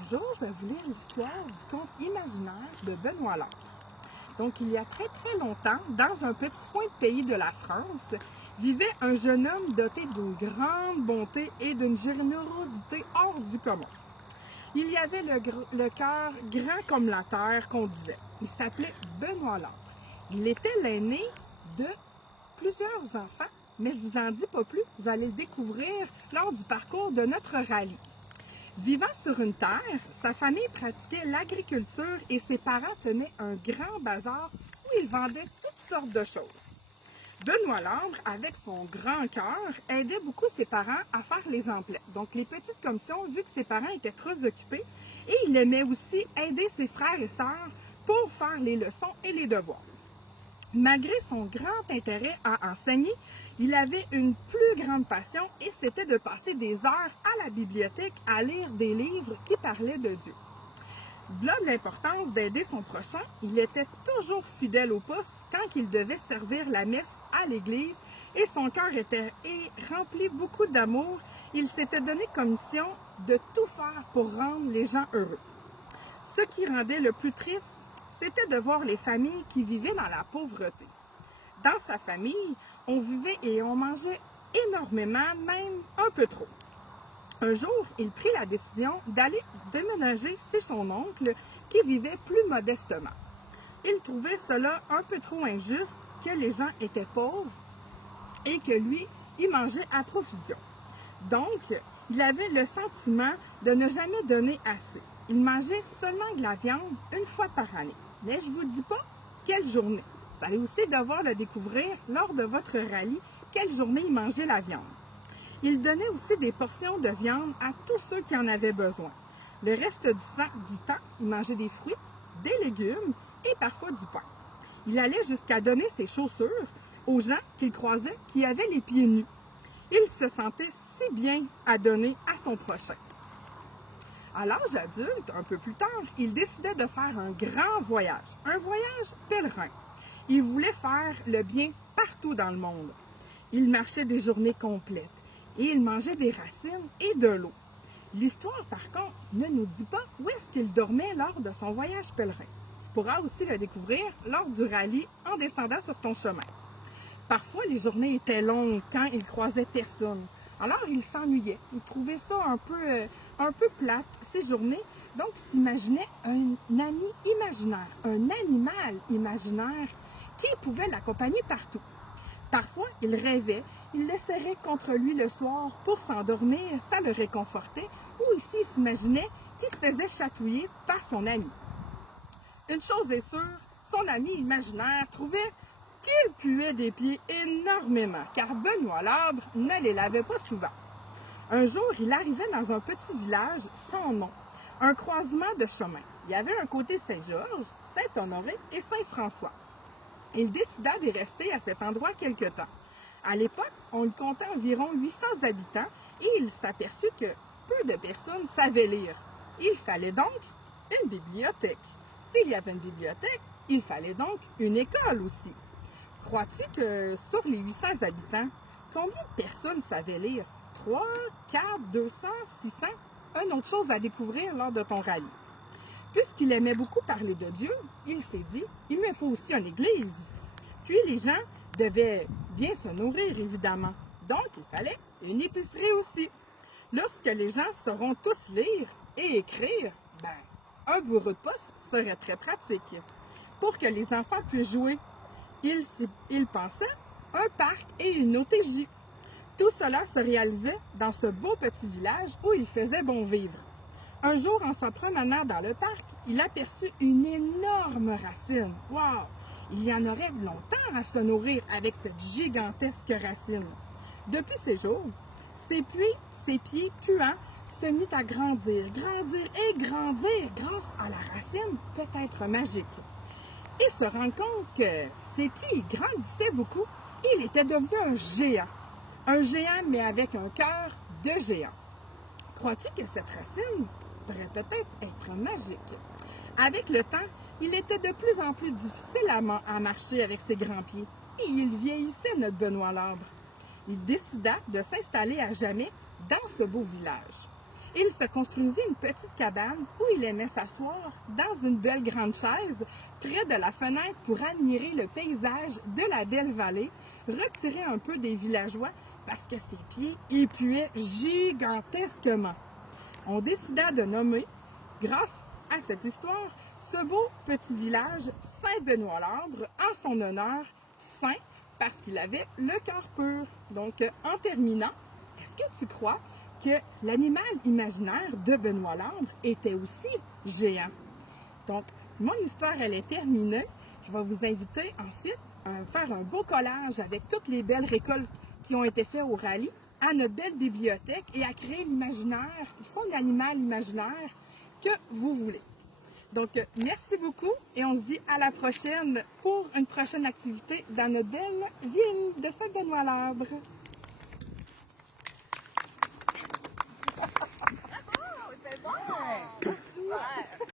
Bonjour, je vais vous lire l'histoire du conte imaginaire de Benoît Labre. Donc, il y a très très longtemps, dans un petit coin de pays de la France, vivait un jeune homme doté d'une grande bonté et d'une générosité hors du commun. Il y avait le cœur grand comme la terre qu'on disait. Il s'appelait Benoît Labre. Il était l'aîné de plusieurs enfants, mais je vous en dis pas plus, vous allez le découvrir lors du parcours de notre rallye. Vivant sur une terre, sa famille pratiquait l'agriculture et ses parents tenaient un grand bazar où ils vendaient toutes sortes de choses. Benoît Labre, avec son grand cœur, aidait beaucoup ses parents à faire les emplettes, donc les petites commissions, vu que ses parents étaient très occupés, et il aimait aussi aider ses frères et sœurs pour faire les leçons et les devoirs. Malgré son grand intérêt à enseigner, il avait une plus grande passion et c'était de passer des heures à la bibliothèque à lire des livres qui parlaient de Dieu. V'là l'importance d'aider son prochain, il était toujours fidèle au poste quand il devait servir la messe à l'église et son cœur était rempli beaucoup d'amour. Il s'était donné comme mission de tout faire pour rendre les gens heureux. Ce qui rendait le plus triste, c'était de voir les familles qui vivaient dans la pauvreté. Dans sa famille, on vivait et on mangeait énormément, même un peu trop. Un jour, il prit la décision d'aller déménager chez son oncle qui vivait plus modestement. Il trouvait cela un peu trop injuste que les gens étaient pauvres et que lui, il mangeait à profusion. Donc, il avait le sentiment de ne jamais donner assez. Il mangeait seulement de la viande une fois par année. Mais je ne vous dis pas quelle journée. Vous allez aussi devoir le découvrir lors de votre rallye, quelle journée il mangeait la viande. Il donnait aussi des portions de viande à tous ceux qui en avaient besoin. Le reste du temps, il mangeait des fruits, des légumes et parfois du pain. Il allait jusqu'à donner ses chaussures aux gens qu'il croisait qui avaient les pieds nus. Il se sentait si bien à donner à son prochain. À l'âge adulte, un peu plus tard, il décidait de faire un grand voyage, un voyage pèlerin. Il voulait faire le bien partout dans le monde. Il marchait des journées complètes et il mangeait des racines et de l'eau. L'histoire, par contre, ne nous dit pas où est-ce qu'il dormait lors de son voyage pèlerin. Tu pourras aussi le découvrir lors du rallye en descendant sur ton chemin. Parfois, les journées étaient longues quand il croisait personne. Alors, il s'ennuyait. Il trouvait ça un peu plate, ces journées. Donc, il s'imaginait un ami imaginaire, un animal imaginaire qui pouvait l'accompagner partout. Parfois, il rêvait, il le serrait contre lui le soir pour s'endormir, ça le réconfortait, ou ici, il s'imaginait qu'il se faisait chatouiller par son ami. Une chose est sûre, son ami imaginaire trouvait qu'il puait des pieds énormément, car Benoît Labre ne les lavait pas souvent. Un jour, il arrivait dans un petit village sans nom, un croisement de chemins. Il y avait un côté Saint-Georges, Saint-Honoré et Saint-François. Il décida de rester à cet endroit quelque temps. À l'époque, on le comptait environ 800 habitants et il s'aperçut que peu de personnes savaient lire. Il fallait donc une bibliothèque. S'il y avait une bibliothèque, il fallait donc une école aussi. Crois-tu que sur les 800 habitants, combien de personnes savaient lire? 3, 4, 200, 600? Une autre chose à découvrir lors de ton rallye. Puisqu'il aimait beaucoup parler de Dieu, il s'est dit, il me faut aussi une église. Puis les gens devaient bien se nourrir, évidemment. Donc, il fallait une épicerie aussi. Lorsque les gens sauront tous lire et écrire, un bureau de poste serait très pratique. Pour que les enfants puissent jouer, il pensait un parc et une OTJ. Tout cela se réalisait dans ce beau petit village où il faisait bon vivre. Un jour, en se promenant dans le parc, il aperçut une énorme racine. Wow! Il y en aurait longtemps à se nourrir avec cette gigantesque racine. Depuis ces jours, ses pieds puants se mit à grandir et grandir grâce à la racine peut-être magique. Et se rend compte que ses pieds grandissaient beaucoup, il était devenu un géant. Un géant, mais avec un cœur de géant. Crois-tu que cette racine pourrait peut-être être magique? Avec le temps, il était de plus en plus difficile à marcher avec ses grands pieds. Et il vieillissait, notre Benoît Labre. Il décida de s'installer à jamais dans ce beau village. Il se construisit une petite cabane où il aimait s'asseoir dans une belle grande chaise près de la fenêtre pour admirer le paysage de la belle vallée, retirer un peu des villageois parce que ses pieds y puaient gigantesquement. On décida de nommer, grâce à cette histoire, ce beau petit village Saint-Benoît-l'Arbre en son honneur, saint parce qu'il avait le cœur pur. Donc, en terminant, est-ce que tu crois que l'animal imaginaire de Benoît l'Arbre était aussi géant? Donc, mon histoire, elle est terminée. Je vais vous inviter ensuite à faire un beau collage avec toutes les belles récoltes qui ont été faites au rallye à notre belle bibliothèque et à créer l'imaginaire, son animal imaginaire que vous voulez. Donc, merci beaucoup et on se dit à la prochaine pour une prochaine activité dans notre belle ville de Saint-Benoît-l'Arbre.